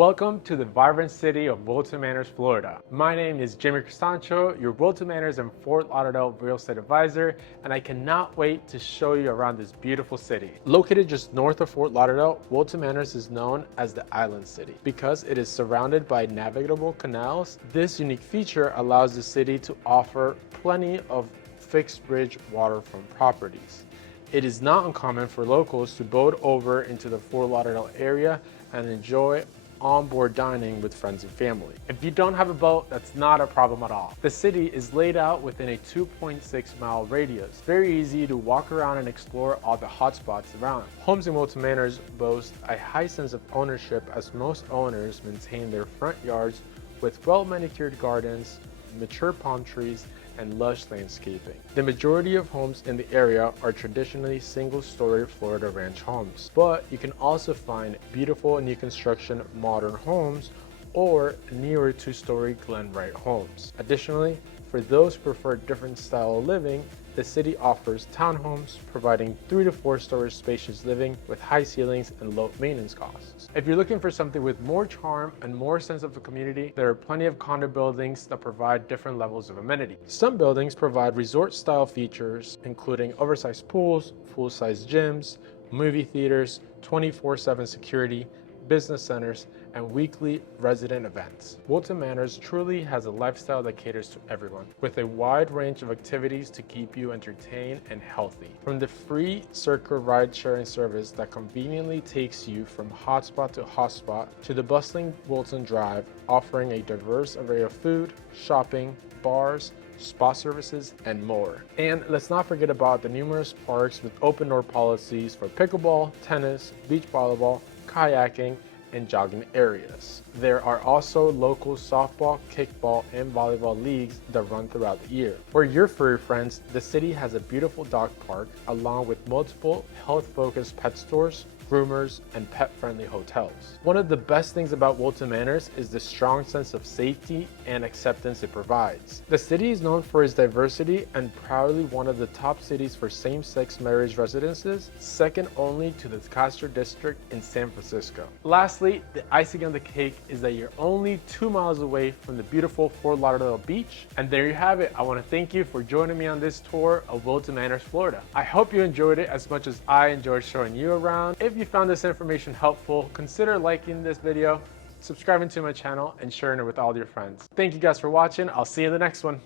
Welcome to the vibrant city of Wilton Manors, Florida. My name is Jimmy Cristancho, your Wilton Manors and Fort Lauderdale real estate advisor, and I cannot wait to show you around this beautiful city. Located just north of Fort Lauderdale, Wilton Manors is known as the Island City. Because it is surrounded by navigable canals, this unique feature allows the city to offer plenty of fixed bridge waterfront properties. It is not uncommon for locals to boat over into the Fort Lauderdale area and enjoy onboard dining with friends and family. If you don't have a boat, that's not a problem at all. The city is laid out within a 2.6-mile radius. Very easy to walk around and explore all the hotspots around. Homes in Wilton Manors boast a high sense of ownership, as most owners maintain their front yards with well-manicured gardens, mature palm trees, and lush landscaping. The majority of homes in the area are traditionally single-story Florida ranch homes, but you can also find beautiful new construction modern homes or newer two-story Glenwright homes. Additionally, for those who prefer different style of living, the city offers townhomes, providing 3 to 4 story spacious living with high ceilings and low maintenance costs. If you're looking for something with more charm and more sense of the community, there are plenty of condo buildings that provide different levels of amenity. Some buildings provide resort style features, including oversized pools, full-size gyms, movie theaters, 24/7 security, business centers, and weekly resident events. Wilton Manors truly has a lifestyle that caters to everyone, with a wide range of activities to keep you entertained and healthy. From the free Circle ride-sharing service that conveniently takes you from hotspot to hotspot, to the bustling Wilton Drive, offering a diverse array of food, shopping, bars, spa services, and more. And let's not forget about the numerous parks with open door policies for pickleball, tennis, beach volleyball, kayaking, and jogging areas. There are also local softball, kickball, and volleyball leagues that run throughout the year. For your furry friends, the city has a beautiful dog park along with multiple health-focused pet stores, groomers, and pet-friendly hotels. One of the best things about Wilton Manors is the strong sense of safety and acceptance it provides. The city is known for its diversity and proudly one of the top cities for same-sex marriage residences, second only to the Castro district in San Francisco. Lastly, the icing on the cake is that you're only 2 miles away from the beautiful Fort Lauderdale beach. And there you have it. I want to thank you for joining me on this tour of Wilton Manors, Florida. I hope you enjoyed it as much as I enjoyed showing you around. If you found this information helpful, consider liking this video, subscribing to my channel, and sharing it with all your friends. Thank you guys for watching. I'll see you in the next one.